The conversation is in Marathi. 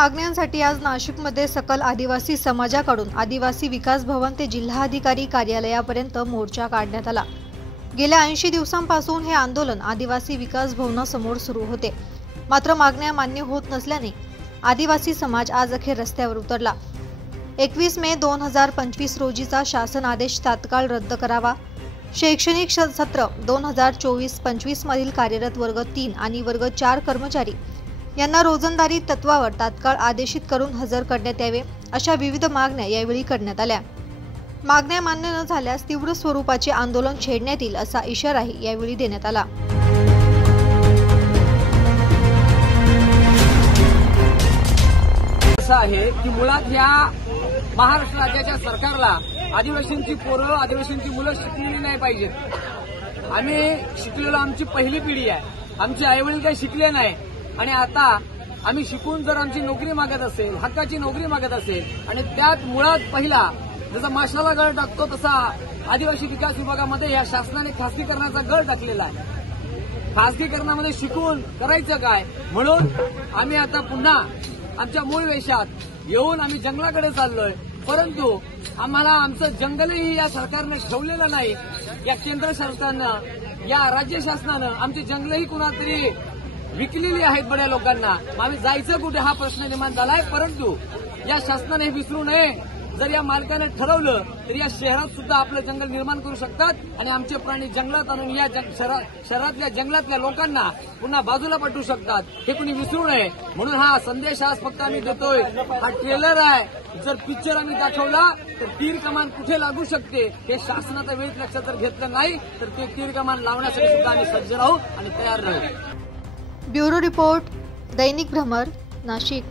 मागण्यांसाठी आज नाशिकमध्ये सकल आदिवासी समाजाकडून आदिवासी विकास भवन ते जिल्हाधिकारी कार्यालयापर्यंत मोर्चा काढण्यात आला। गेल्या 80 दिवसांपासून हे आंदोलन आदिवासी विकास भवनासमोर सुरू होते। मात्र मागण्या मान्य होत नसल्याने आदिवासी समाज आज अखेर रस्त्यावर उतरला। 21 मे 2025 रोजीचा शासन आदेश तात्काळ रद्द करावा। शैक्षणिक सत्र 2024-25 मधील कार्यरत वर्ग 3 आणि वर्ग 4 कर्मचारी यांना रोजंदारी तत्वावर तात्काळ आदेशित करून हजर करण्यात यावे, अशा विविध मागण्या यावेळी करण्यात आल्या। मागण्या मान्य न झाल्यास तीव्र स्वरूपाचे आंदोलन छेडण्यात येईल असा इशाराही यावेळी देण्यात आला। असं आहे की मुळात या महाराष्ट्र राज्याच्या सरकारला आदिवासींची पोरं, आदिवासींची मुलं शिकलेली नाही पाहिजेत। आम्ही शिकलेलो, आमची पहिली पिढी आहे, आमचे आईवडील काही शिकले नाही आणि आता आम्ही शिकून जर आमची नोकरी मागत असेल, हक्काची नोकरी मागत असेल आणि त्यात मुळात पहिला जसा माशाला गळ टाकतो तसा आदिवासी विकास विभागामध्ये या शासनाने खासगीकरणाचा गळ टाकलेला आहे। खासगीकरणामध्ये शिकून करायचं काय म्हणून आम्ही आता पुन्हा आमच्या मूळ वेशात येऊन आम्ही जंगलाकडे चाललोय। परंतु आम्हाला आमचं जंगलही या सरकारने ठेवलेलं नाही। या केंद्र सरकारनं, या राज्य शासनानं आमची जंगलही कुणातरी विकलेली आहेत बड्या लोकांना। आम्ही जायचं कुठे हा प्रश्न निर्माण झालाय। परंतु या शासनाने विसरू नये, जर या मालकाने ठरवलं तर या शहरात सुद्धा आपलं जंगल निर्माण करू शकतात आणि आमचे प्राणी जंगलात आणून या शहरातल्या जंगलातल्या लोकांना पुन्हा बाजूला पाठवू शकतात, हे कुणी विसरू नये। म्हणून हा संदेश आज फक्त आम्ही देतोय। हा ट्रेलर आहे, जर पिक्चर आम्ही दाखवला तर तीर कमान कुठे लागू शकते हे शासनाच्या वेळेत लक्षात जर घेतलं नाही तर ते तीर कमान लावण्यासाठी सुद्धा आम्ही सज्ज राहू आणि तयार राहू। ब्युरो रिपोर्ट, दैनिक भ्रमर, नाशिक।